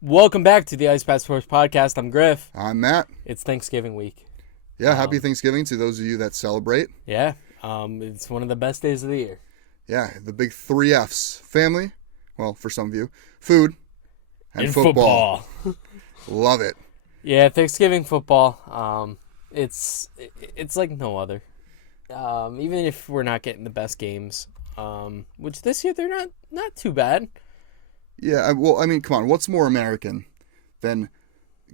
Welcome back to the Ice Pass Sports Podcast. I'm Griff. I'm Matt. It's Thanksgiving week. Yeah, happy Thanksgiving to those of you that celebrate. Yeah, it's one of the best days of the year. Yeah, the big 3 Fs. Family, well, for some of you, food, and football. Love it. Yeah, Thanksgiving football, it's like no other. Even if we're not getting the best games, which this year they're not too bad. Yeah, well, I mean, come on, what's more American than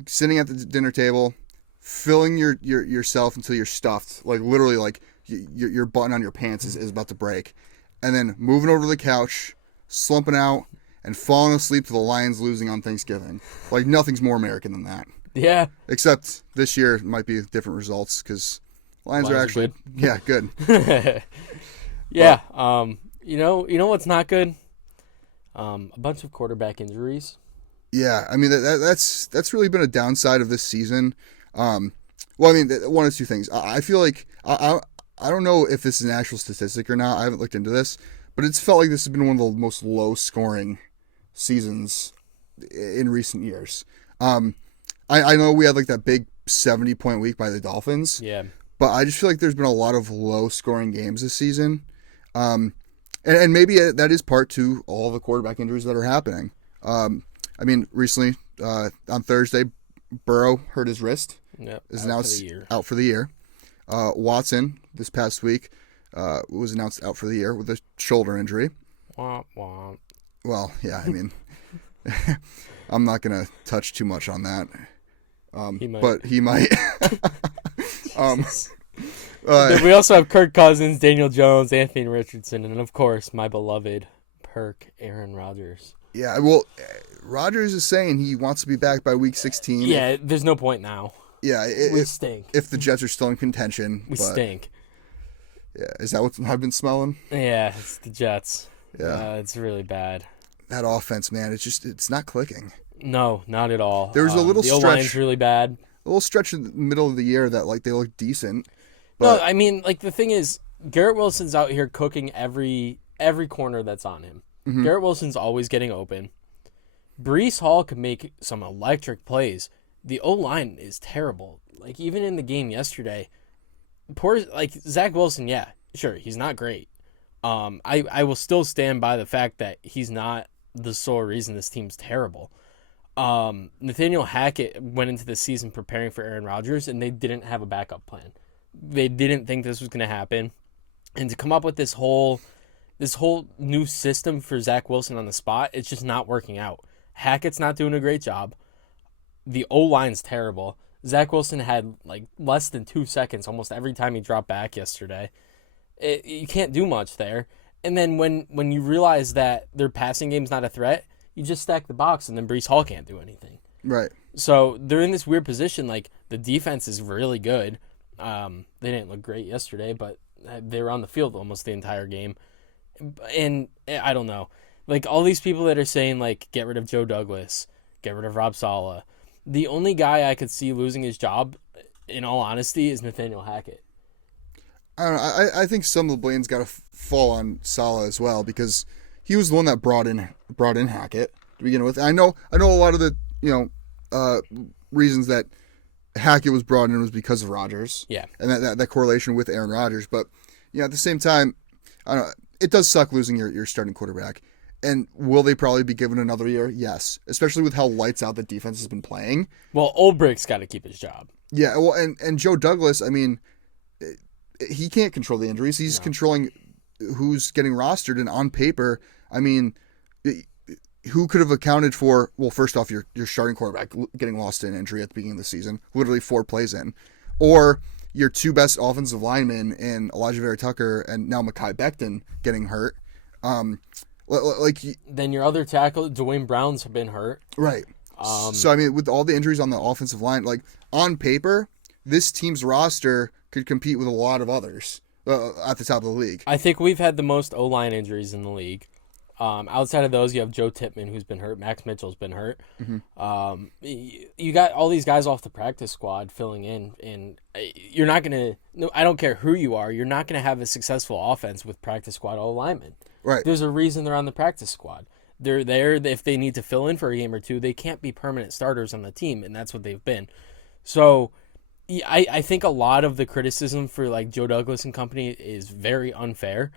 sitting at the dinner table, filling yourself until you're stuffed, like literally like your button on your pants is about to break, and then moving over to the couch, slumping out, and falling asleep to the Lions losing on Thanksgiving. Like, nothing's more American than that. Yeah. Except this year might be different results because Lions are actually good. good. Yeah. You know what's not good? A bunch of quarterback injuries. Yeah, I mean that's really been a downside of this season. Well, I mean, one of two things. I feel like I don't know if this is an actual statistic or not. I haven't looked into this, but it's felt like this has been one of the most low-scoring seasons in recent years. I know we had like that big 70-point week by the Dolphins. Yeah. But I just feel like there's been a lot of low-scoring games this season. And maybe that is part to all the quarterback injuries that are happening. I mean, recently, on Thursday, Burrow hurt his wrist. Yep, is announced out for the year. Watson, this past week, was announced out for the year with a shoulder injury. Womp womp. Well, yeah, I mean, I'm not going to touch too much on that. But he might. We also have Kirk Cousins, Daniel Jones, Anthony Richardson, and of course, my beloved Perk, Aaron Rodgers. Yeah, well, Rodgers is saying he wants to be back by week 16. Yeah, there's no point now. Yeah, we stink. If the Jets are still in contention. We stink. Yeah, is that what I've been smelling? Yeah, it's the Jets. Yeah. It's really bad. That offense, man, it's not clicking. No, not at all. There was a little stretch. The O-line's really bad. A little stretch in the middle of the year that, like, they look decent. But... No, I mean, like, the thing is, Garrett Wilson's out here cooking every corner that's on him. Mm-hmm. Garrett Wilson's always getting open. Breece Hall can make some electric plays. The O-line is terrible. Like, even in the game yesterday, Zach Wilson, yeah, sure, he's not great. I will still stand by the fact that he's not the sole reason this team's terrible. Nathaniel Hackett went into the season preparing for Aaron Rodgers, and they didn't have a backup plan. They didn't think this was going to happen. And to come up with this whole new system for Zach Wilson on the spot, it's just not working out. Hackett's not doing a great job. The O-line's terrible. Zach Wilson had like less than 2 seconds almost every time he dropped back yesterday. You can't do much there. And then when you realize that their passing game's not a threat, you just stack the box, and then Breece Hall can't do anything. Right. So they're in this weird position. Like, the defense is really good. They didn't look great yesterday, but they were on the field almost the entire game. And I don't know. Like, all these people that are saying, like, get rid of Joe Douglas, get rid of Rob Saleh. The only guy I could see losing his job, in all honesty, is Nathaniel Hackett. I don't know. I think some of the blame's got to fall on Saleh as well, because he was the one that brought in Hackett to begin with. I know a lot of the reasons that Hackett was brought in was because of Rodgers. Yeah. And that correlation with Aaron Rodgers. But at the same time, I don't know, it does suck losing your starting quarterback. And will they probably be given another year? Yes. Especially with how lights out the defense has been playing. Well, Olbricht's got to keep his job. Yeah, well, and Joe Douglas, I mean, he can't control the injuries. He's controlling who's getting rostered, and on paper, I mean, who could have accounted for, well, first off, your starting quarterback getting lost to an injury at the beginning of the season, literally 4 plays in, or your 2 best offensive linemen in Elijah Vera Tucker and now Mekhi Becton getting hurt. Then your other tackle, Dwayne Brown's been hurt. Right. So, I mean, with all the injuries on the offensive line, like, on paper, this team's roster could compete with a lot of others at the top of the league. I think we've had the most O-line injuries in the league. Outside of those, you have Joe Tippmann, who's been hurt. Max Mitchell's been hurt. Mm-hmm. You got all these guys off the practice squad filling in, and you're not going to – I don't care who you are. You're not going to have a successful offense with practice squad O-linemen. Right. There's a reason they're on the practice squad. They're there if they need to fill in for a game or two. They can't be permanent starters on the team, and that's what they've been. So I think a lot of the criticism for like Joe Douglas and company is very unfair.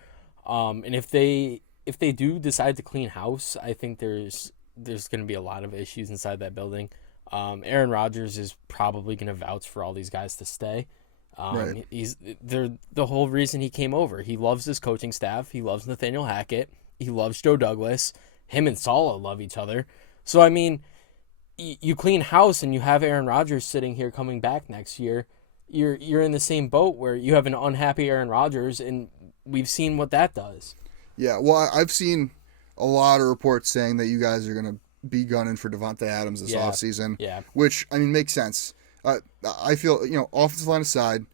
And if they do decide to clean house, I think there's going to be a lot of issues inside that building. Aaron Rodgers is probably going to vouch for all these guys to stay. Right. They're the whole reason he came over. He loves his coaching staff. He loves Nathaniel Hackett. He loves Joe Douglas. Him and Saleh love each other. So, I mean, you clean house and you have Aaron Rodgers sitting here coming back next year. You're in the same boat where you have an unhappy Aaron Rodgers, and we've seen what that does. Yeah, well, I've seen a lot of reports saying that you guys are going to be gunning for Devontae Adams this offseason, which, I mean, makes sense. I feel, offensive line aside,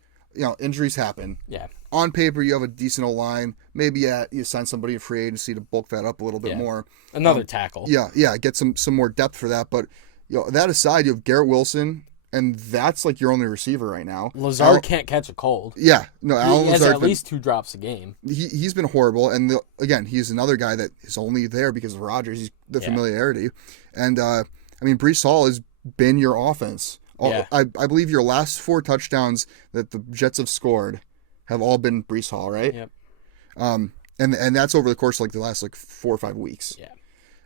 injuries happen. Yeah. On paper, you have a decent O-line. Maybe you sign somebody in free agency to bulk that up a little bit more. Another tackle. Yeah, get some more depth for that. But that aside, you have Garrett Wilson, and that's like your only receiver right now. Lazard can't catch a cold. Yeah, no, Allen he has Lazard's at least 2 drops a game. He's been horrible, and again, he's another guy that is only there because of Rodgers. He's the familiarity, and I mean, Breece Hall has been your offense. I believe your last 4 touchdowns that the Jets have scored have all been Breece Hall, right? Yep. And that's over the course of like the last 4 or 5 weeks. Yeah.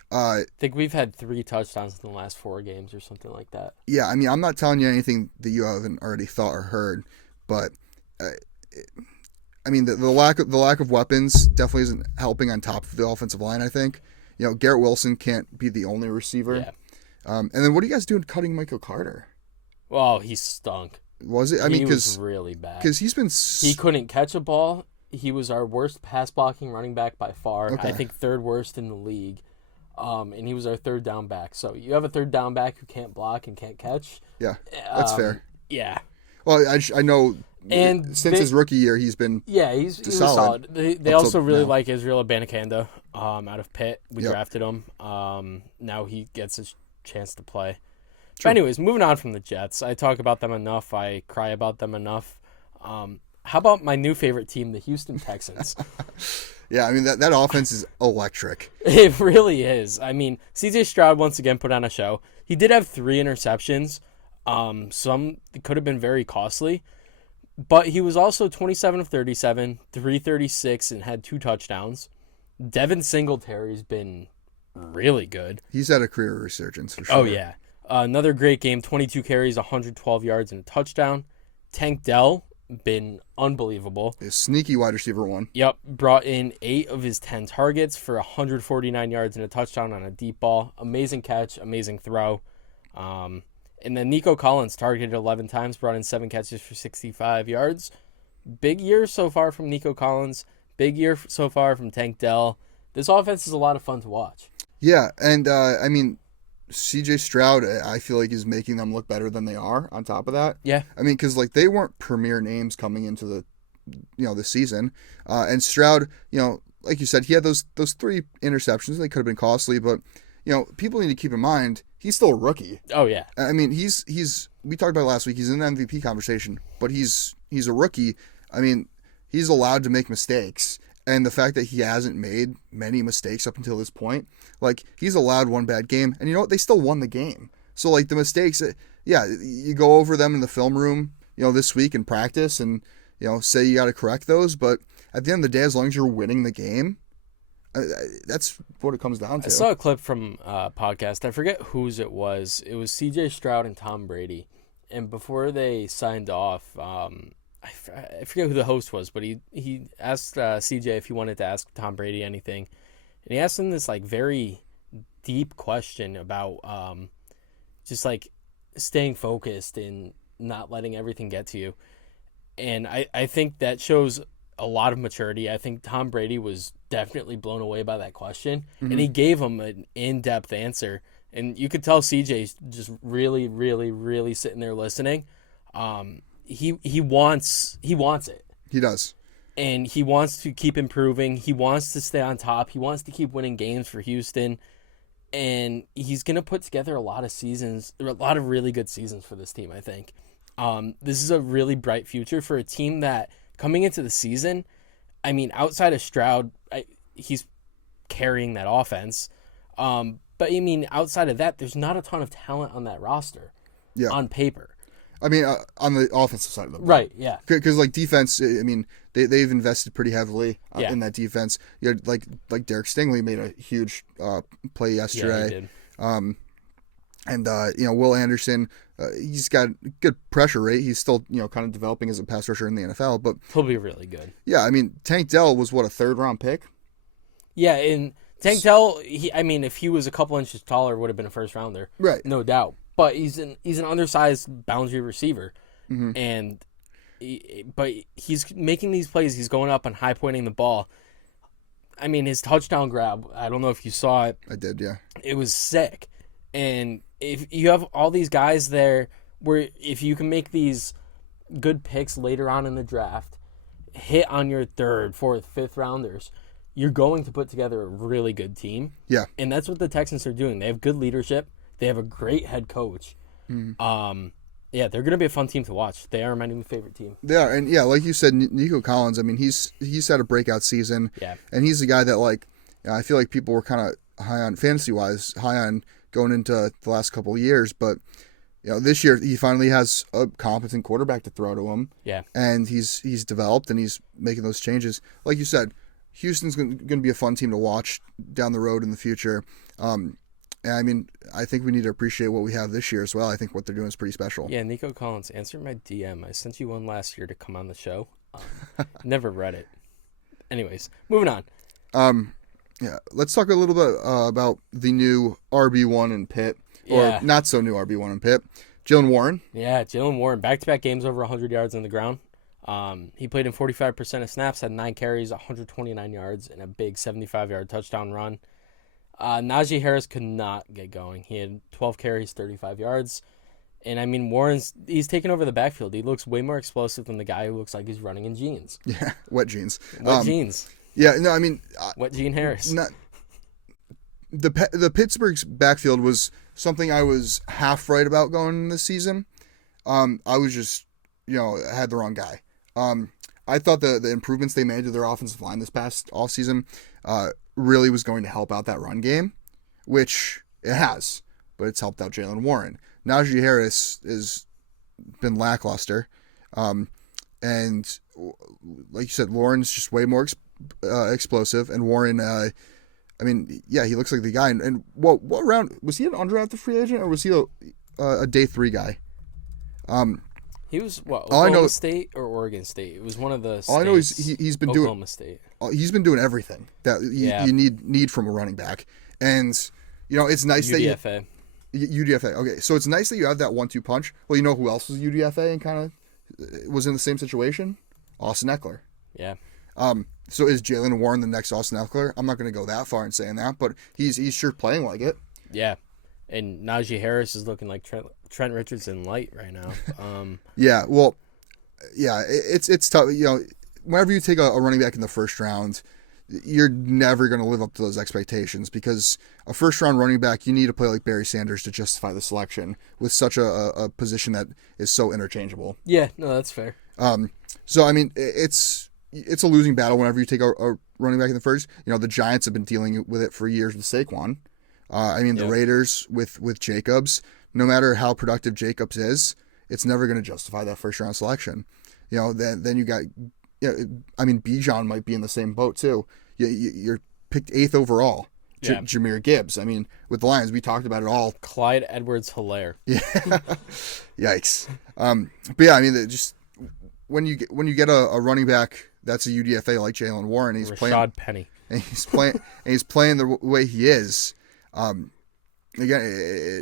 I think we've had 3 touchdowns in the last 4 games or something like that. Yeah, I mean, I'm not telling you anything that you haven't already thought or heard, but I mean, the lack of weapons definitely isn't helping on top of the offensive line. I think Garrett Wilson can't be the only receiver. Yeah. And then what are you guys doing cutting Michael Carter? Well, he stunk. Was it? I mean, he was really bad. Because he couldn't catch a ball. He was our worst pass blocking running back by far. Okay. I think 3rd worst in the league. And he was our 3rd down back. So you have a 3rd down back who can't block and can't catch. Yeah, that's fair. Yeah. Well, I know. And since his rookie year, he's been he was solid. They also really like Israel Abanikanda out of Pitt. We drafted him. Now he gets a chance to play. But anyways, moving on from the Jets. I talk about them enough. I cry about them enough. How about my new favorite team, the Houston Texans? Yeah, I mean, that offense is electric. It really is. I mean, C.J. Stroud once again put on a show. He did have 3 interceptions. Some could have been very costly. But he was also 27 of 37, 336, and had 2 touchdowns. Devin Singletary's been really good. He's had a career resurgence for sure. Oh, yeah. Another great game, 22 carries, 112 yards, and a touchdown. Tank Dell, been unbelievable. A sneaky wide receiver 1. Yep, brought in 8 of his 10 targets for 149 yards and a touchdown on a deep ball. Amazing catch, amazing throw. And then Nico Collins targeted 11 times, brought in 7 catches for 65 yards. Big year so far from Nico Collins. Big year so far from Tank Dell. This offense is a lot of fun to watch. Yeah, and I mean, C.J. Stroud, I feel like, is making them look better than they are on top of that. Yeah. I mean, because they weren't premier names coming into the season. And Stroud, like you said, he had those 3 interceptions. They could have been costly, but, people need to keep in mind, he's still a rookie. Oh, yeah. I mean, we talked about it last week, he's in the MVP conversation, but he's a rookie. I mean, he's allowed to make mistakes. And the fact that he hasn't made many mistakes up until this point, he's allowed 1 bad game. And you know what? They still won the game. So, the mistakes, you go over them in the film room, this week in practice and, say you got to correct those. But at the end of the day, as long as you're winning the game, that's what it comes down to. I saw a clip from a podcast. I forget whose it was. It was C.J. Stroud and Tom Brady. And before they signed off, I forget who the host was, but he asked CJ if he wanted to ask Tom Brady anything. And he asked him this very deep question about just staying focused and not letting everything get to you. And I think that shows a lot of maturity. I think Tom Brady was definitely blown away by that question. Mm-hmm. And he gave him an in-depth answer. And you could tell CJ's just really, really, really sitting there listening. He wants it. He does. And he wants to keep improving. He wants to stay on top. He wants to keep winning games for Houston. And he's going to put together a lot of really good seasons for this team, I think. This is a really bright future for a team that, coming into the season, I mean, outside of Stroud, he's carrying that offense. But I mean, outside of that, there's not a ton of talent on that roster. Yeah. On paper. I mean, on the offensive side of the ball. Right, yeah. Because, like, defense, I mean, they've invested pretty heavily in that defense. You know, like Derek Stingley made a huge play yesterday. Yeah, he did. And, Will Anderson, he's got good pressure rate. He's still, kind of developing as a pass rusher in the NFL. But he'll be really good. Yeah, I mean, Tank Dell was, a third-round pick? Yeah, and Tank Dell, if he was a couple inches taller, would have been a first-rounder. Right. No doubt. But he's an undersized boundary receiver, and but he's making these plays. He's going up and high pointing the ball. I mean, his touchdown grab. I don't know if you saw it. I did, yeah. It was sick, and if you have all these guys there, where if you can make these good picks later on in the draft, hit on your third, fourth, fifth rounders, you're going to put together a really good team. Yeah, and that's what the Texans are doing. They have good leadership. They have a great head coach. Yeah, they're going to be a fun team to watch. They are my new favorite team. They are, and yeah, like you said, Nico Collins. I mean, he's had a breakout season. Yeah, and he's the guy that I feel like people were kind of high on fantasy wise, high on going into the last couple of years, but this year he finally has a competent quarterback to throw to him. Yeah, and he's developed and he's making those changes. Like you said, Houston's going to be a fun team to watch down the road in the future. And I mean, I think we need to appreciate what we have this year as well. I think what they're doing is pretty special. Yeah, Nico Collins, answer my DM. I sent you one last year to come on the show. Never read it. Anyways, moving on. Yeah, let's talk a little bit about the new RB1 in Pitt, or not so new RB1 in Pitt, Jaylen Warren. Yeah, Jaylen Warren, back-to-back games over 100 yards on the ground. He played in 45% of snaps, had 9 carries, 129 yards, and a big 75-yard touchdown run. Najee Harris could not get going. He had 12 carries, 35 yards. And, I mean, he's taken over the backfield. He looks way more explosive than the guy who looks like he's running in jeans. Yeah, wet jeans. Wet jeans. Yeah, no, I mean... Wet Gene Harris. The Pittsburgh's backfield was something I was half right about going in this season. I was just, had the wrong guy. I thought the improvements they made to their offensive line this past offseason really was going to help out that run game, which it has, but it's helped out Jaylen Warren. Najee Harris has been lackluster, and like you said, Warren's just way more explosive, and Warren, he looks like the guy. And what round was he? An undrafted free agent, or was he a day 3 guy? He was Oklahoma State or Oregon State? It was one of the states. All I know is he's been Oklahoma State. He's been doing everything that you need from a running back, and it's nice UDFA. UDFA. Okay, so it's nice that you have that 1-2 punch. Well, you know who else was UDFA and kind of was in the same situation? Austin Eckler. Yeah. So is Jaylen Warren the next Austin Eckler? I'm not going to go that far in saying that, but he's sure playing like it. Yeah, and Najee Harris is looking like Trent Richardson light right now. Yeah, well, yeah, it's tough. Whenever you take a running back in the first round, you're never going to live up to those expectations, because a first-round running back, you need to play like Barry Sanders to justify the selection with such a position that is so interchangeable. Yeah, no, that's fair. So, I mean, it's a losing battle whenever you take a running back in the first. The Giants have been dealing with it for years with Saquon. The Raiders with Jacobs, no matter how productive Jacobs is, it's never going to justify that first-round selection. Then you got... Bijan might be in the same boat too. You're picked 8th overall. Yeah. Jahmyr Gibbs. I mean, with the Lions, we talked about it all. Clyde Edwards-Helaire. Yeah. Yikes. But yeah, I mean, just when you get a running back that's a UDFA like Jaylen Warren, he's Rashad playing Penny, and he's playing the way he is. Again,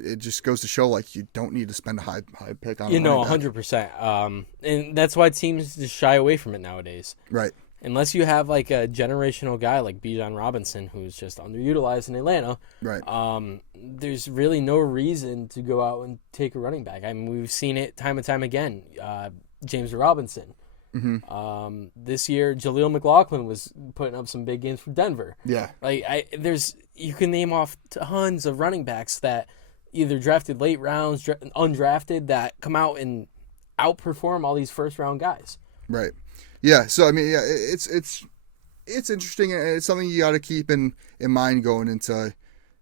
it just goes to show, like, you don't need to spend a high pick on. 100%. And that's why teams just shy away from it nowadays. Right. Unless you have like a generational guy like Bijan Robinson, who's just underutilized in Atlanta. Right. There's really no reason to go out and take a running back. I mean, we've seen it time and time again. James Robinson. Mm-hmm. This year, Jaleel McLaughlin was putting up some big games for Denver. Yeah. You can name off tons of running backs that either drafted late rounds, undrafted, that come out and outperform all these first round guys. Right. Yeah. So I mean, yeah, it's interesting, and it's something you got to keep in mind going into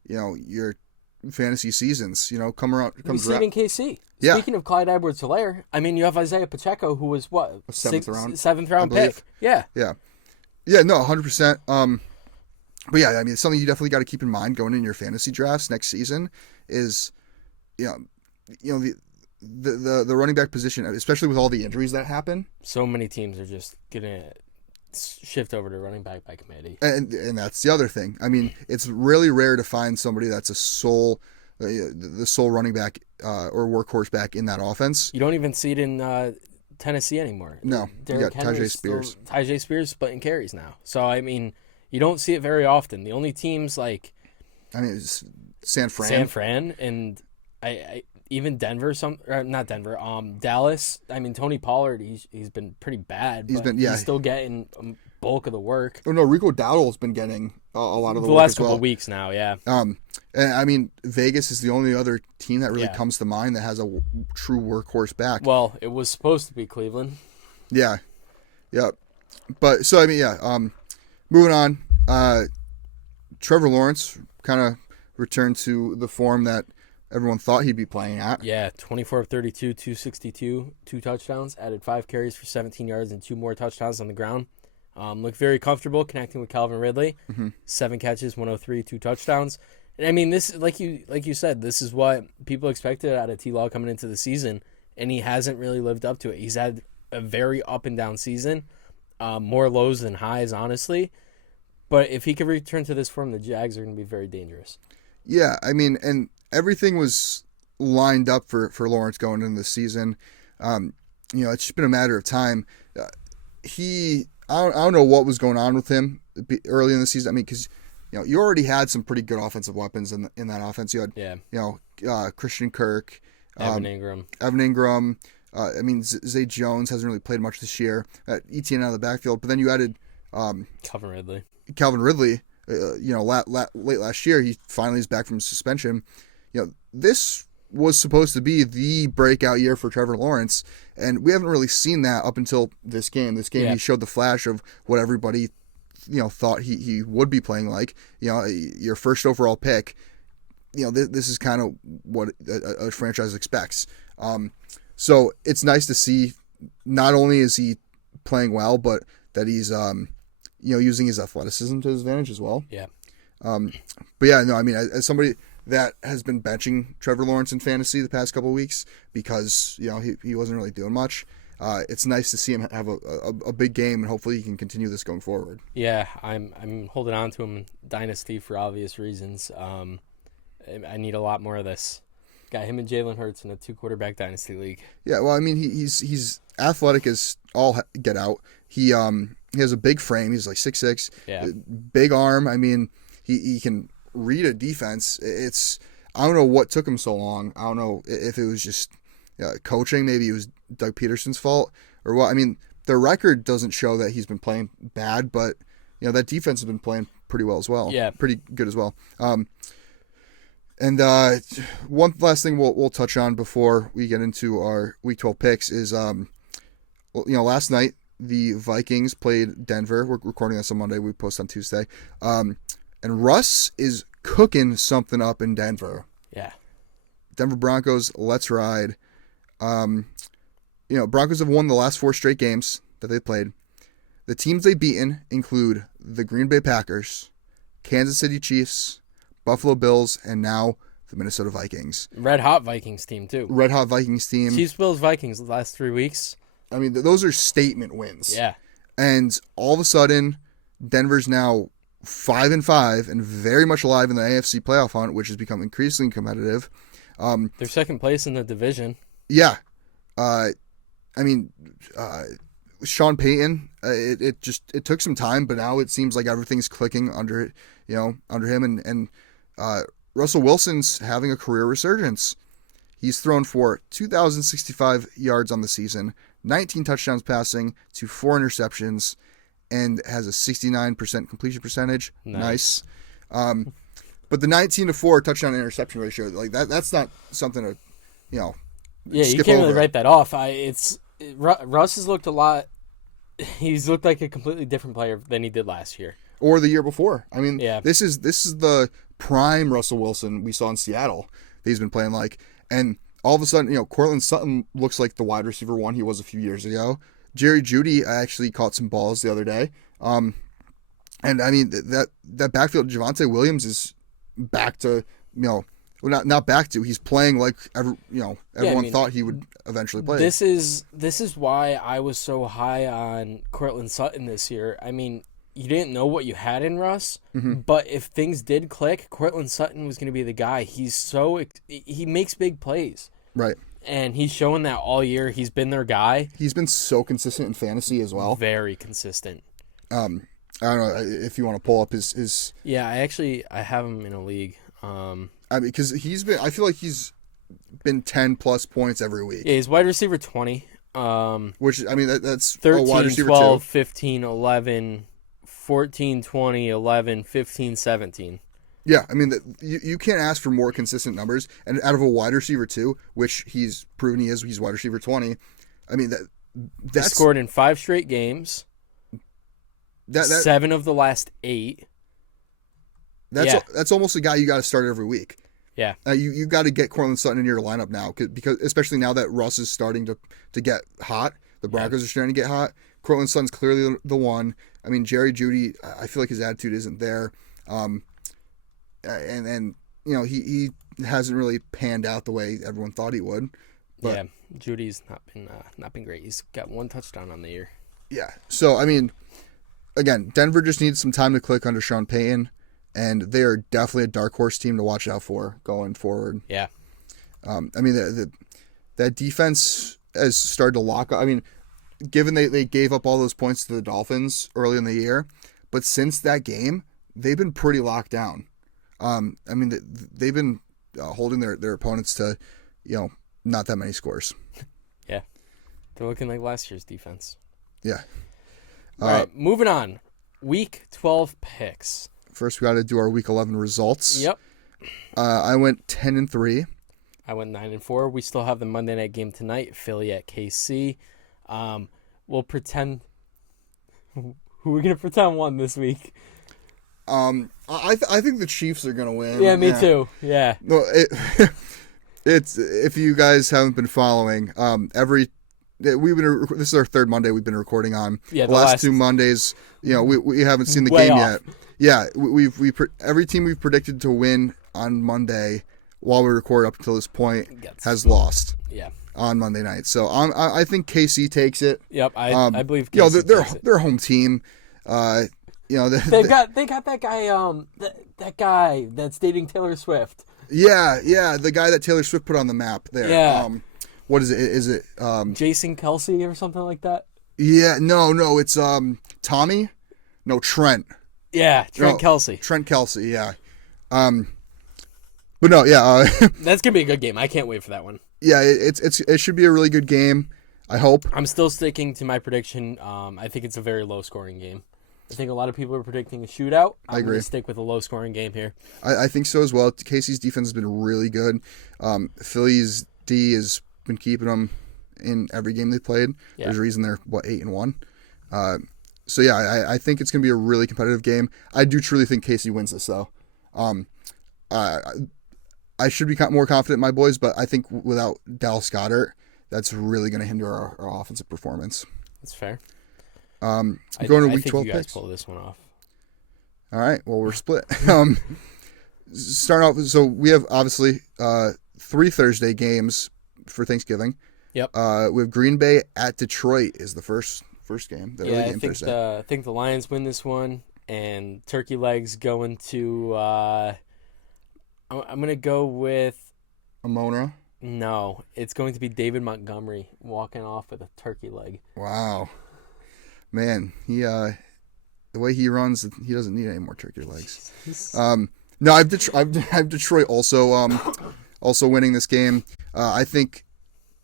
your fantasy seasons. Come around. We've seen in KC. Yeah. Speaking of Clyde Edwards-Helaire, I mean, you have Isaiah Pacheco, who was what? A seventh round pick. Yeah. Yeah. Yeah, no, 100%. But yeah, I mean, something you definitely got to keep in mind going into your fantasy drafts next season is, the running back position, especially with all the injuries that happen. So many teams are just gonna shift over to running back by committee, and that's the other thing. I mean, it's really rare to find somebody that's the sole running back or workhorse back in that offense. You don't even see it in Tennessee anymore. No, Derrick you got Tyjae Spears. Tyjae Spears splitting carries now. So I mean, you don't see it very often. The only teams it's San Fran, and I even Denver. Not Denver. Dallas. I mean, Tony Pollard. He's been pretty bad. He's still getting a bulk of the work. Oh no, Rico Dowdle's been getting a lot of the work last as well. couple of weeks now. Yeah. And I mean, Vegas is the only other team that really comes to mind that has a true workhorse back. Well, it was supposed to be Cleveland. Yeah. But so I mean, moving on. Trevor Lawrence kind of returned to the form that everyone thought he'd be playing at. Yeah, 24 of 32, 262, 2 touchdowns, added 5 carries for 17 yards and 2 more touchdowns on the ground. Looked very comfortable connecting with Calvin Ridley. 7 catches, 103, 2 touchdowns. And I mean, this, like you said, this is what people expected out of T-Law coming into the season, and he hasn't really lived up to it. He's had a very up and down season, more lows than highs, honestly. But if he could return to this form, the Jags are going to be very dangerous. Yeah, I mean, and everything was lined up for Lawrence going into the season. It's just been a matter of time. I don't know what was going on with him early in the season. I mean, because you already had some pretty good offensive weapons in that offense. You had Christian Kirk, Evan Ingram. I mean, Zay Jones hasn't really played much this year. Etienne out of the backfield, but then you added Calvin Ridley. Late last year, he finally is back from suspension. This was supposed to be the breakout year for Trevor Lawrence, and we haven't really seen that up until this game. He showed the flash of what everybody, thought he would be playing like. Your first overall pick. This is kind of what a franchise expects. So it's nice to see. Not only is he playing well, but that he's using his athleticism to his advantage as well. Yeah. But yeah, no, I mean, as somebody that has been benching Trevor Lawrence in fantasy the past couple of weeks because he wasn't really doing much. It's nice to see him have a big game, and hopefully he can continue this going forward. Yeah, I'm holding on to him in Dynasty for obvious reasons. I need a lot more of this. Got him and Jalen Hurts in a 2-quarterback Dynasty league. Yeah, well, I mean, he's athletic as all get out. He has a big frame. He's like 6'6". Yeah. Big arm. I mean, he can read a defense. I don't know what took him so long. I don't know if it was just coaching. Maybe it was Doug Peterson's fault or what. I mean, the record doesn't show that he's been playing bad, but that defense has been playing pretty well as well. Yeah, pretty good as well. And one last thing we'll touch on before we get into our Week 12 picks is last night the Vikings played Denver. We're recording this on Monday. We post on Tuesday. And Russ is cooking something up in Denver. Yeah. Denver Broncos, let's ride. Broncos have won the last 4 straight games that they played. The teams they've beaten include the Green Bay Packers, Kansas City Chiefs, Buffalo Bills, and now the Minnesota Vikings. Red hot Vikings team, too. Red hot Vikings team. Chiefs, Bills, Vikings the last 3 weeks. I mean, those are statement wins. Yeah. And all of a sudden, Denver's now 5-5 and very much alive in the AFC playoff hunt, which has become increasingly competitive. They're second place in the division. Yeah. Sean Payton, it took some time, but now it seems like everything's clicking under him, and Russell Wilson's having a career resurgence. He's thrown for 2,065 yards on the season, 19 touchdowns passing to 4 interceptions, and has a 69% completion percentage. Nice. But the 19-4 touchdown interception ratio, like that's not something to, Yeah, you can't really write that off. Russ has looked a lot. He's looked like a completely different player than he did last year or the year before. I mean, this is the prime Russell Wilson we saw in Seattle that he's been playing like. And all of a sudden, Courtland Sutton looks like the wide receiver one he was a few years ago. Jerry Jeudy actually caught some balls the other day. And I mean, that backfield, Javonte Williams is back to, not back to, he's playing like everyone thought he would eventually play. This is why I was so high on Courtland Sutton this year. I mean, you didn't know what you had in Russ, but if things did click, Courtland Sutton was going to be the guy. He makes big plays. Right. And he's showing that all year. He's been their guy. He's been so consistent in fantasy as well. Very consistent. I don't know if you want to pull up his. Yeah, I have him in a league. I mean, because I feel like he's been 10 plus points every week. Yeah, he's wide receiver 20. Which, I mean, that's 13, a wide receiver 12, too. 15, 11, 14, 20, 11, 15, 17. Yeah, I mean, you can't ask for more consistent numbers. And out of a wide receiver too, which he's proven he is, he's wide receiver 20. I mean, that's... He scored in 5 straight games. 7 of the last 8. That's almost a guy you got to start every week. Yeah. You got to get Courtland Sutton in your lineup now, because especially now that Russ is starting to get hot. The Broncos are starting to get hot. Courtland Sutton's clearly the one. I mean, Jerry Jeudy, I feel like his attitude isn't there. And he hasn't really panned out the way everyone thought he would. But, yeah, Judy's not been great. He's got 1 touchdown on the year. Yeah. So, I mean, again, Denver just needs some time to click under Sean Payton, and they are definitely a dark horse team to watch out for going forward. Yeah. I mean, that defense has started to lock up. I mean, given they gave up all those points to the Dolphins early in the year, but since that game, they've been pretty locked down. I mean, they've been holding their opponents to, not that many scores. Yeah. They're looking like last year's defense. Yeah. All right, moving on. Week 12 picks. First, we got to do our Week 11 results. Yep. I went 10-3. I went 9-4. We still have the Monday night game tonight, Philly at KC. We'll pretend. Who are we gonna pretend won this week? I think the Chiefs are gonna win. Yeah, me too. Yeah. No, it's if you guys haven't been following, this is our third Monday we've been recording on. Yeah, the last 2 Mondays, we haven't seen the game yet. Yeah, every team we've predicted to win on Monday while we record up until this point has lost. Yeah. On Monday night, so I think KC takes it. Yep, I believe. KC they're home team. They got that guy. That guy that's dating Taylor Swift. Yeah, the guy that Taylor Swift put on the map there. Yeah. What is it? Is it Jason Kelsey or something like that? Yeah, no, it's Tommy. No, Trent. Yeah, Trent Kelsey. Trent Kelsey, yeah. But no, yeah. That's gonna be a good game. I can't wait for that one. Yeah, it should be a really good game. I hope. I'm still sticking to my prediction. I think it's a very low scoring game. I think a lot of people are predicting a shootout. I agree. I'm going to stick with a low scoring game here. I think so as well. KC's defense has been really good. Philly's D has been keeping them in every game they played. Yeah. There's a reason they're 8-1. So yeah, I think it's going to be a really competitive game. I do truly think KC wins this though. I should be more confident in my boys, but I think without Dallas Goedert, that's really going to hinder our offensive performance. That's fair. Going to week 12 I think you guys picks. pull this one off. All right. Well, we're split. Starting off, so we have obviously 3 Thursday games for Thanksgiving. Yep. We have Green Bay at Detroit is the first game. The early game Thursday. I think the Lions win this one, and Turkey Legs going to. I'm going to go with Amona. No, it's going to be David Montgomery walking off with a turkey leg. Wow. Man, the way he runs, he doesn't need any more turkey legs. No, I've Detroit also winning this game. I think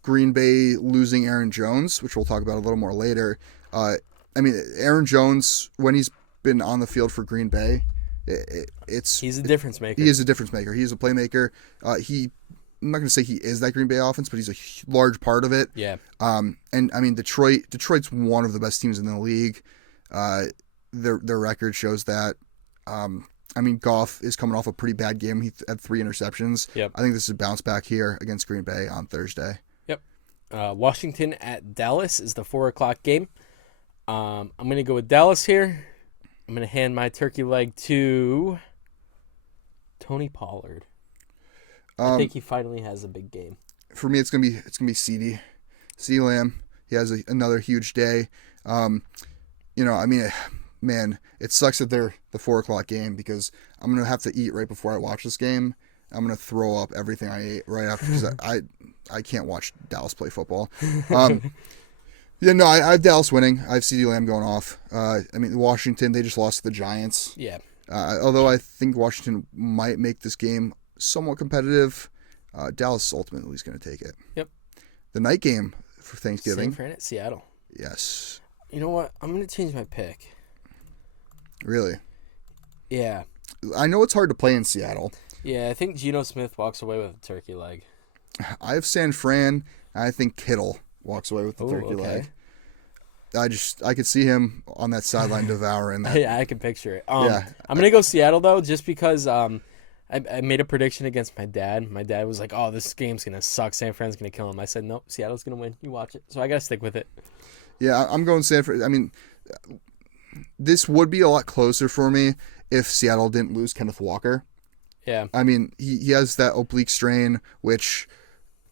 Green Bay losing Aaron Jones, which we'll talk about a little more later. I mean, Aaron Jones, when he's been on the field for Green Bay, he's a difference maker. He is a difference maker. He is a playmaker. I'm not going to say he is that Green Bay offense, but he's a large part of it. Yeah. And I mean, Detroit's one of the best teams in the league. Their record shows that. I mean, Goff is coming off a pretty bad game. He had 3 interceptions. Yep. I think this is a bounce back here against Green Bay on Thursday. Yep. Washington at Dallas is the 4:00 game. I'm going to go with Dallas here. I'm going to hand my turkey leg to Tony Pollard. I think he finally has a big game. For me, it's gonna be CeeDee Lamb. He has another huge day. I mean, man, it sucks that they're the 4:00 game because I'm gonna have to eat right before I watch this game. I'm gonna throw up everything I ate right after because I can't watch Dallas play football. I have Dallas winning. I have CeeDee Lamb going off. I mean, Washington, they just lost to the Giants. Yeah. Although I think Washington might make this game somewhat competitive, Dallas ultimately is going to take it. Yep. The night game for Thanksgiving. San Fran at Seattle. Yes. You know what? I'm going to change my pick. Really? Yeah. I know it's hard to play in Seattle. Yeah, I think Geno Smith walks away with a turkey leg. I have San Fran, and I think Kittle walks away with the turkey leg. I could see him on that sideline devouring that. Yeah, I can picture it. I'm going to go Seattle, though, just because I made a prediction against my dad. My dad was like, oh, this game's going to suck. San Fran's going to kill him. I said, nope, Seattle's going to win. You watch it. So I got to stick with it. Yeah, I'm going San Fran. I mean, this would be a lot closer for me if Seattle didn't lose Kenneth Walker. Yeah. I mean, he has that oblique strain, which...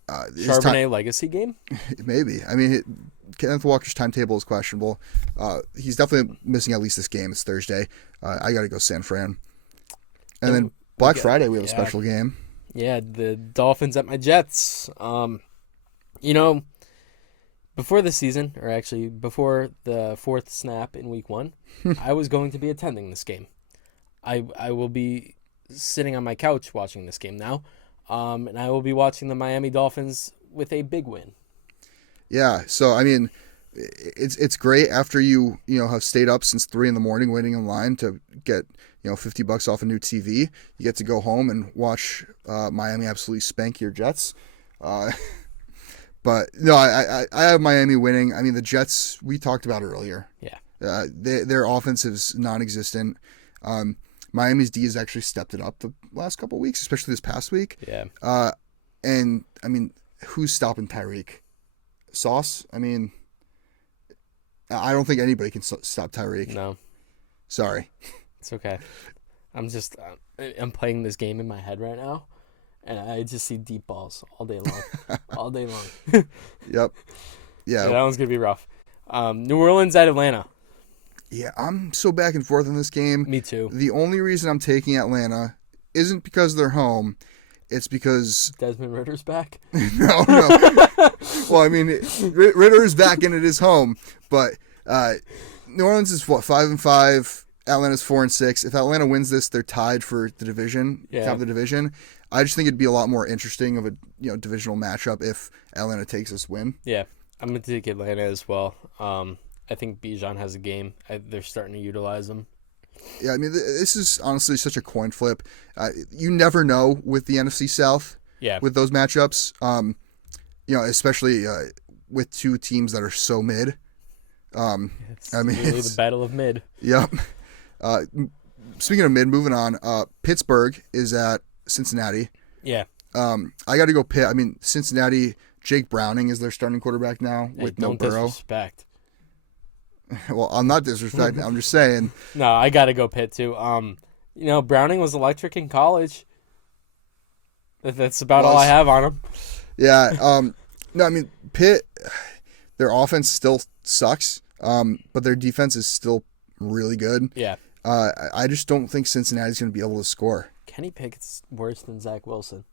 Charbonnet legacy game? Maybe. I mean, Kenneth Walker's timetable is questionable. He's definitely missing at least this game. It's Thursday. I got to go San Fran. And then Black Friday, we have a special game. Yeah, the Dolphins at my Jets. Before the season, or actually before the 4th snap in week 1, I was going to be attending this game. I will be sitting on my couch watching this game now. And I will be watching the Miami Dolphins with a big win. Yeah, so I mean, it's great after you have stayed up since 3 a.m. waiting in line to get $50 off a new TV. You get to go home and watch Miami absolutely spank your Jets. But no, I have Miami winning. I mean, the Jets, we talked about earlier. Yeah, their offense is non-existent. Miami's D has actually stepped it up the last couple of weeks, especially this past week. Yeah. And, I mean, who's stopping Tyreek? Sauce? I mean, I don't think anybody can stop Tyreek. No. Sorry. It's okay. I'm playing this game in my head right now, and I just see deep balls all day long. All day long. Yep. Yeah. That one's going to be rough. New Orleans at Atlanta. Yeah, I'm so back and forth in this game. Me too. The only reason I'm taking Atlanta isn't because they're home. It's because... Desmond Ritter's back? No. Well, I mean, Ritter is back and it is home. But New Orleans is, 5-5. Atlanta's 4-6. If Atlanta wins this, they're tied for the division. Yeah. Top of the division. I just think it'd be a lot more interesting of a divisional matchup if Atlanta takes this win. Yeah, I'm going to take Atlanta as well. I think Bijan has a game. They're starting to utilize him. Yeah, I mean, this is honestly such a coin flip. You never know with the NFC South. Yeah. With those matchups, especially with two teams that are so mid. It's really the battle of mid. Yep. Speaking of mid, moving on. Pittsburgh is at Cincinnati. Yeah. I got to go Pitt. I mean, Cincinnati. Jake Browning is their starting quarterback now with no Burrow. Disrespect. Well, I'm not disrespecting. I'm just saying. No, I got to go Pitt too. Browning was electric in college. That's about all I have on him. Yeah. No, I mean, Pitt, their offense still sucks, but their defense is still really good. Yeah. I just don't think Cincinnati's going to be able to score. Kenny Pickett's worse than Zach Wilson.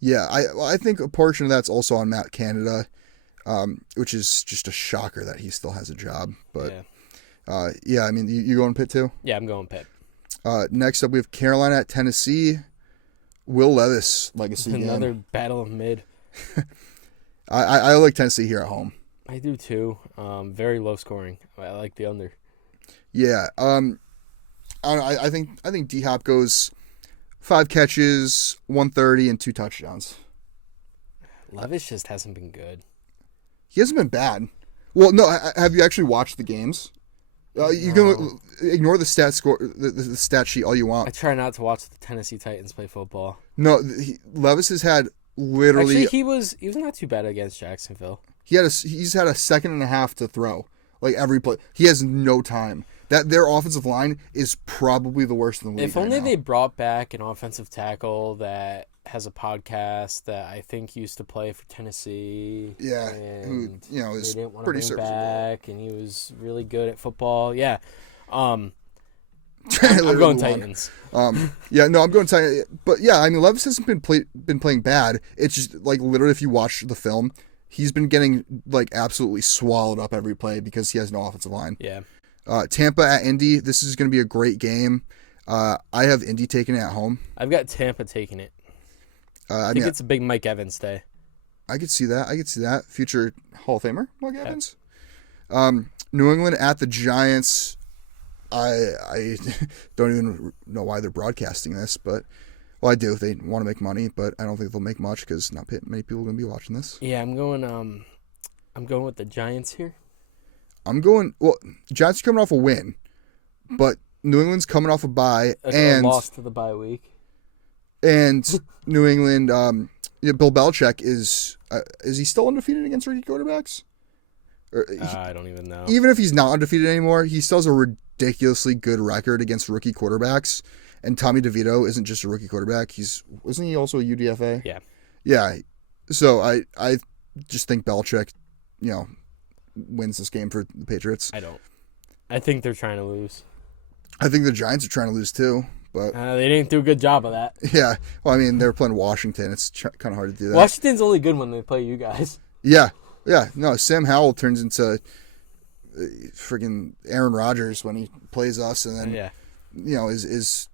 Yeah, I think a portion of that's also on Matt Canada, which is just a shocker that he still has a job. But, I mean, you going Pitt too? Yeah, I'm going Pitt. Next up, we have Carolina at Tennessee. Will Levis legacy game. Another battle of mid. I like Tennessee here at home. I do too. Very low scoring. I like the under. Yeah. I think D-Hop goes 5 catches, 130, and 2 touchdowns. Levis just hasn't been good. He hasn't been bad. Well, no. Have you actually watched the games? You can ignore the stat score, the stat sheet all you want. I try not to watch the Tennessee Titans play football. No, Levis has had literally. Actually, he was not too bad against Jacksonville. He's had a second and a half to throw, like every play. He has no time. That their offensive line is probably the worst in the league. If only they brought back an offensive tackle that has a podcast that I think used to play for Tennessee. Yeah, who is they didn't want pretty to bring serviceable. Back, and he was really good at football. Yeah, I'm Literally going won. Titans. I'm going Titans. But yeah, I mean, Levis hasn't been playing bad. It's just like literally, if you watch the film, he's been getting like absolutely swallowed up every play because he has no offensive line. Yeah. Tampa at Indy. This is going to be a great game. I have Indy taking it at home. I've got Tampa taking it. I think it's a big Mike Evans day. I could see that. Future Hall of Famer, Mike Evans. New England at the Giants. I don't even know why they're broadcasting this, but well, I do. They want to make money, but I don't think they'll make much because not many people are going to be watching this. Yeah, I'm going with the Giants here. Giants are coming off a win, but New England's coming off a bye and lost to the bye week. And New England, Bill Belichick is he still undefeated against rookie quarterbacks? I don't even know. Even if he's not undefeated anymore, he still has a ridiculously good record against rookie quarterbacks. And Tommy DeVito isn't just a rookie quarterback; wasn't he also a UDFA? Yeah. Yeah. So I just think Belichick, wins this game for the Patriots. I don't. I think they're trying to lose. I think the Giants are trying to lose too, but they didn't do a good job of that. Yeah. Well, I mean, they're playing Washington. It's kind of hard to do that. Washington's only good when they play you guys. Yeah. Yeah. No, Sam Howell turns into freaking Aaron Rodgers when he plays us, and then is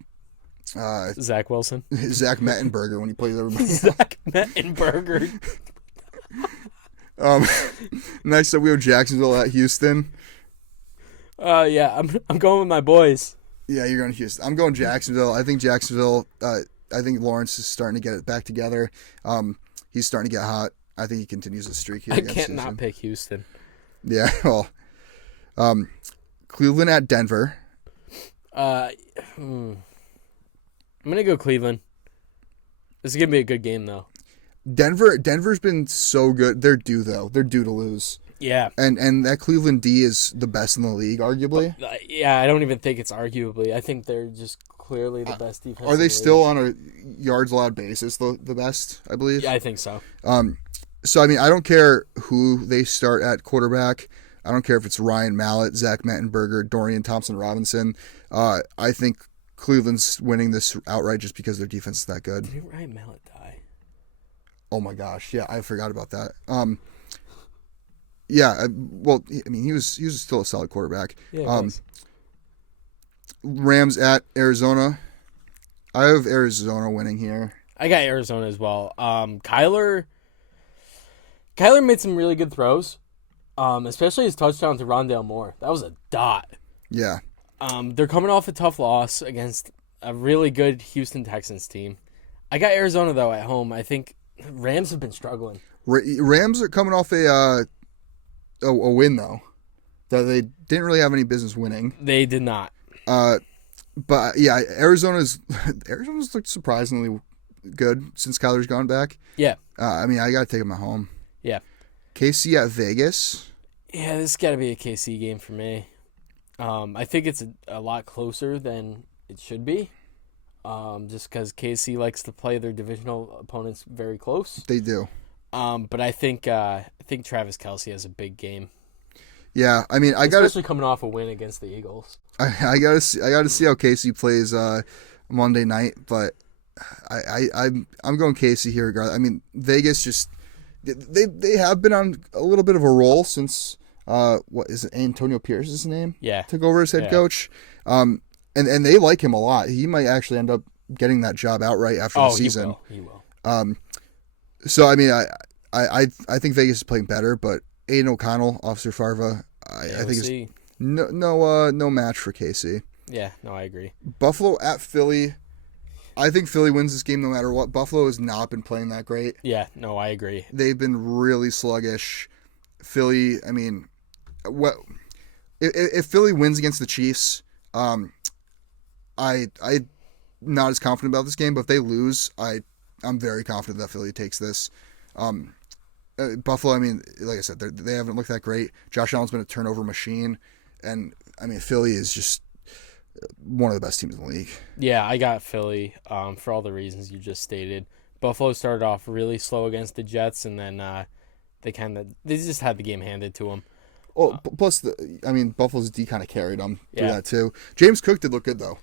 Zach Wilson, Zach Mettenberger when he plays everybody else. Zach Mettenberger. Next up, we have Jacksonville at Houston. Yeah, I'm going with my boys. Yeah, you're going to Houston. I'm going Jacksonville. I think Jacksonville. I think Lawrence is starting to get it back together. He's starting to get hot. I think he continues the streak here. I can't not pick Houston. Yeah, well, Cleveland at Denver. I'm gonna go Cleveland. This is gonna be a good game though. Denver's been so good. They're due though. They're due to lose. Yeah. And that Cleveland D is the best in the league, arguably. Yeah, I don't even think it's arguably. I think they're just clearly the best defense. Are they still on a yards allowed basis the best, I believe? Yeah, I think so. So, I mean, I don't care who they start at quarterback. I don't care if it's Ryan Mallett, Zach Mettenberger, Dorian Thompson-Robinson. I think Cleveland's winning this outright just because their defense is that good. Didn't Ryan Mallett die? Oh, my gosh. Yeah, I forgot about that. Yeah, well, I mean, he was still a solid quarterback. Yeah, Rams at Arizona. I have Arizona winning here. I got Arizona as well. Kyler made some really good throws, especially his touchdown to Rondale Moore. That was a dot. Yeah. They're coming off a tough loss against a really good Houston Texans team. I got Arizona, though, at home. I think Rams have been struggling. Rams are coming off a win, though, that they didn't really have any business winning. They did not. But, yeah, Arizona's looked surprisingly good since Kyler's gone back. Yeah. I mean, I got to take them at home. Yeah. KC at Vegas. Yeah, this has got to be a KC game for me. I think it's a lot closer than it should be, just because KC likes to play their divisional opponents very close. They do. But I think Travis Kelce has a big game. Yeah, I mean, especially coming off a win against the Eagles. I gotta see how KC plays Monday night, but I'm going KC here regardless. I mean, Vegas just they have been on a little bit of a roll since what is it, Antonio Pierce's name? Yeah, took over as head coach. And they like him a lot. He might actually end up getting that job outright after the season. He will. So I mean, I think Vegas is playing better, but Aiden O'Connell, Officer Farva, I think is no match for KC. Yeah, no, I agree. Buffalo at Philly. I think Philly wins this game no matter what. Buffalo has not been playing that great. Yeah, no, I agree. They've been really sluggish. Philly, I mean, if Philly wins against the Chiefs, I'm not as confident about this game. But if they lose, I'm very confident that Philly takes this. Buffalo, I mean, like I said, they haven't looked that great. Josh Allen's been a turnover machine, and I mean, Philly is just one of the best teams in the league. Yeah, I got Philly for all the reasons you just stated. Buffalo started off really slow against the Jets, and then they just had the game handed to them. Well, plus, Buffalo's D kind of carried them through that too. James Cook did look good though.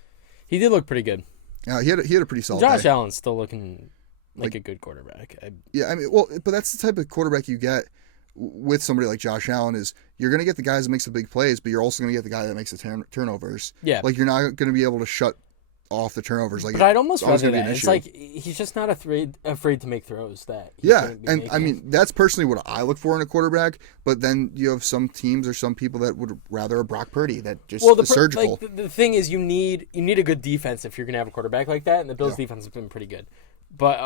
He did look pretty good. Yeah, he had a pretty solid Josh day. Allen's still looking like a good quarterback. But that's the type of quarterback you get with somebody like Josh Allen is you're going to get the guys that makes the big plays, but you're also going to get the guy that makes the turnovers. Yeah. Like, you're not going to be able to shut off the turnovers. Like, but I'd almost rather that. It's issue. like he's just not afraid to make throws that. I mean, that's personally what I look for in a quarterback, but then you have some teams or some people that would rather a Brock Purdy that just is surgical. Like, the thing is, you need a good defense if you're going to have a quarterback like that, and the Bills' defense has been pretty good. But,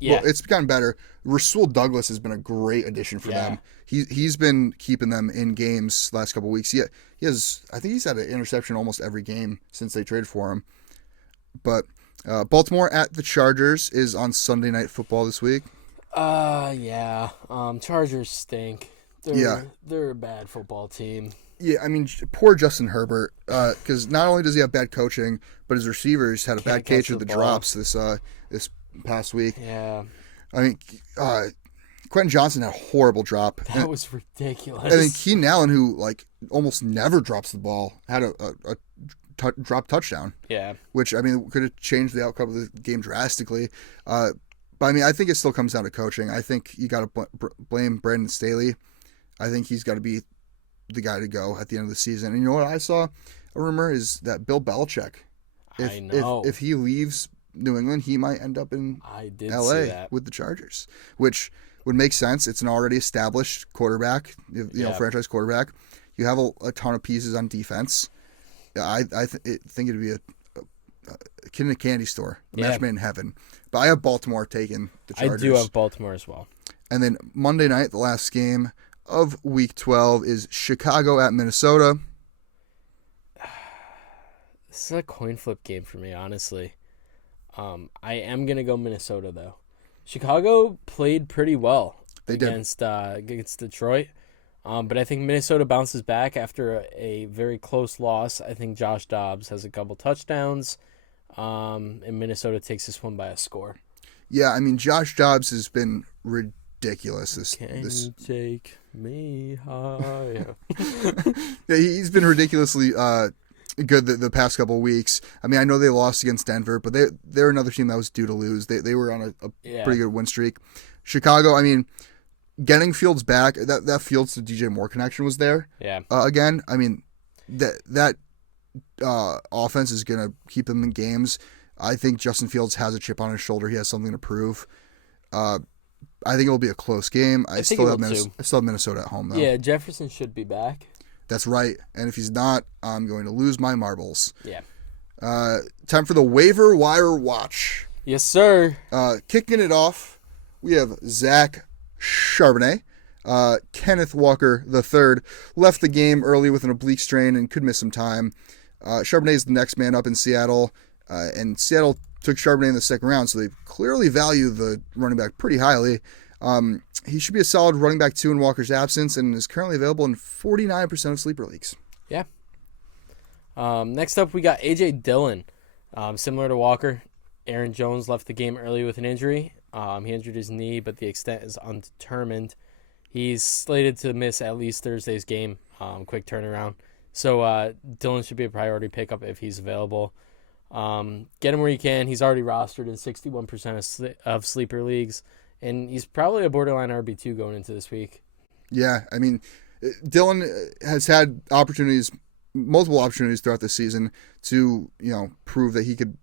yeah. Well, it's gotten better. Rasul Douglas has been a great addition for them. He's been keeping them in games last couple of weeks. He has, I think he's had an interception almost every game since they traded for him. But Baltimore at the Chargers is on Sunday Night Football this week. Yeah. Chargers stink. They're a bad football team. Yeah, I mean, poor Justin Herbert, because not only does he have bad coaching, but his receivers had a bad case with the drops this past week. Yeah. I mean, Quentin Johnson had a horrible drop. That was ridiculous. And then Keenan Allen, who like almost never drops the ball, had a drop touchdown. Yeah. Which, I mean, could have changed the outcome of the game drastically. But I mean, I think it still comes down to coaching. I think you got to blame Brandon Staley. I think he's got to be the guy to go at the end of the season. And you know what I saw? A rumor is that Bill Belichick, if he leaves New England, he might end up in LA with the Chargers, which would make sense. It's an already established quarterback, franchise quarterback. You have a ton of pieces on defense. I think it'd be a kid in a candy store, a match made in heaven. But I have Baltimore taking the Chargers. I do have Baltimore as well. And then Monday night, the last game of Week 12 is Chicago at Minnesota. This is a coin flip game for me, honestly. I am going to go Minnesota, though. Chicago played pretty well against Detroit. But I think Minnesota bounces back after a very close loss. I think Josh Dobbs has a couple touchdowns, and Minnesota takes this one by a score. Yeah, I mean, Josh Dobbs has been ridiculous. Can you take me higher? Yeah, he's been ridiculously good the past couple of weeks. I mean, I know they lost against Denver, but they're another team that was due to lose. They were on a pretty good win streak. Chicago, I mean, getting Fields back, that Fields to DJ Moore connection was there. Yeah. Again, I mean, that offense is going to keep them in games. I think Justin Fields has a chip on his shoulder. He has something to prove. I think it will be a close game. I still have Minnesota at home, though. Yeah, Jefferson should be back. That's right. And if he's not, I'm going to lose my marbles. Yeah. Time for the waiver wire watch. Yes, sir. Kicking it off, we have Zach Charbonnet. Kenneth Walker III left the game early with an oblique strain and could miss some time. Charbonnet is the next man up in Seattle, and Seattle took Charbonnet in the second round, so they clearly value the running back pretty highly. He should be a solid running back 2 in Walker's absence and is currently available in 49% of sleeper leagues. Yeah. Next up, we got A.J. Dillon. Similar to Walker, Aaron Jones left the game early with an injury. He injured his knee, but the extent is undetermined. He's slated to miss at least Thursday's game. Quick turnaround. So Dillon should be a priority pickup if he's available. Get him where you can. He's already rostered in 61% of sleeper leagues, and he's probably a borderline RB2 going into this week. Yeah, I mean, Dillon has had multiple opportunities throughout the season to prove that he could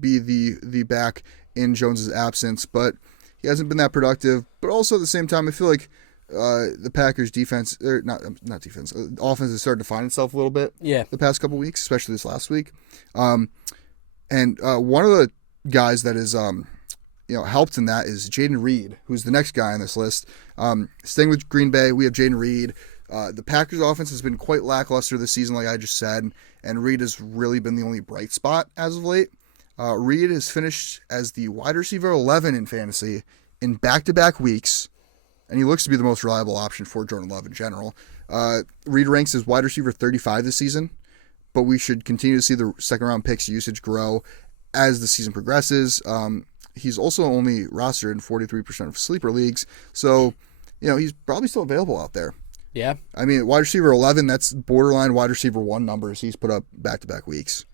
be the back in Jones's absence, but he hasn't been that productive. But also at the same time, I feel like the Packers defense, or not defense, offense has started to find itself a little bit. Yeah. The past couple weeks, especially this last week. And one of the guys that is helped in that is Jayden Reed, who's the next guy on this list. Staying with Green Bay, we have Jayden Reed, The Packers offense has been quite lackluster this season, like I just said, and Reed has really been the only bright spot as of late. Reed has finished as the wide receiver 11 in fantasy in back-to-back weeks, and he looks to be the most reliable option for Jordan Love in general. Reed ranks as wide receiver 35 this season, but we should continue to see the second-round picks usage grow as the season progresses. He's also only rostered in 43% of sleeper leagues, so he's probably still available out there. Yeah. I mean, wide receiver 11, that's borderline wide receiver 1 numbers he's put up back-to-back weeks.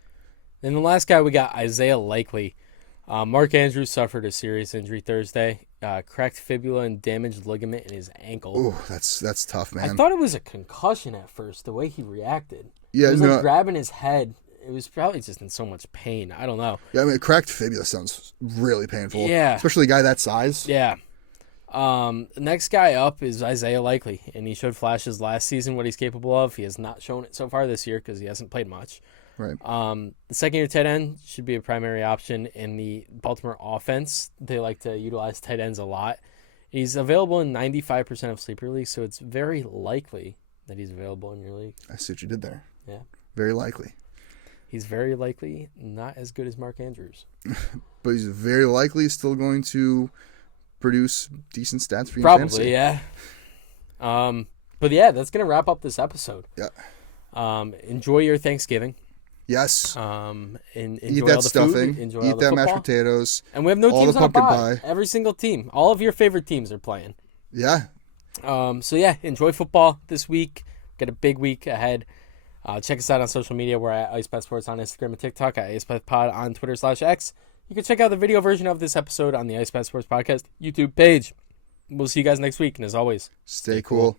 Then the last guy, we got Isaiah Likely. Mark Andrews suffered a serious injury Thursday. Cracked fibula and damaged ligament in his ankle. Ooh, that's tough, man. I thought it was a concussion at first, the way he reacted. Yeah, he was grabbing his head. It was probably just in so much pain. I don't know. Yeah, I mean, cracked fibula sounds really painful. Yeah. Especially a guy that size. Yeah. Next guy up is Isaiah Likely, and he showed flashes last season what he's capable of. He has not shown it so far this year because he hasn't played much. Right. The second-year tight end should be a primary option in the Baltimore offense. They like to utilize tight ends a lot. He's available in 95% of sleeper leagues, so it's very likely that he's available in your league. I see what you did there. Yeah. Very likely. He's very likely not as good as Mark Andrews. But he's very likely still going to produce decent stats for you. Probably, yeah. But yeah, that's going to wrap up this episode. Yeah. Enjoy your Thanksgiving. Yes. Enjoy Eat that all the stuffing. Food, enjoy Eat all the that mashed football. potatoes. And we have no all teams the on a pumpkin bye. pie. Every single team. All of your favorite teams are playing. Yeah. So yeah, enjoy football this week. Got a big week ahead. Check us out on social media. We're at IcePath Sports on Instagram and TikTok, at IcePathPod on Twitter/X. You can check out the video version of this episode on the IcePath Sports Podcast YouTube page. We'll see you guys next week, and as always, stay cool.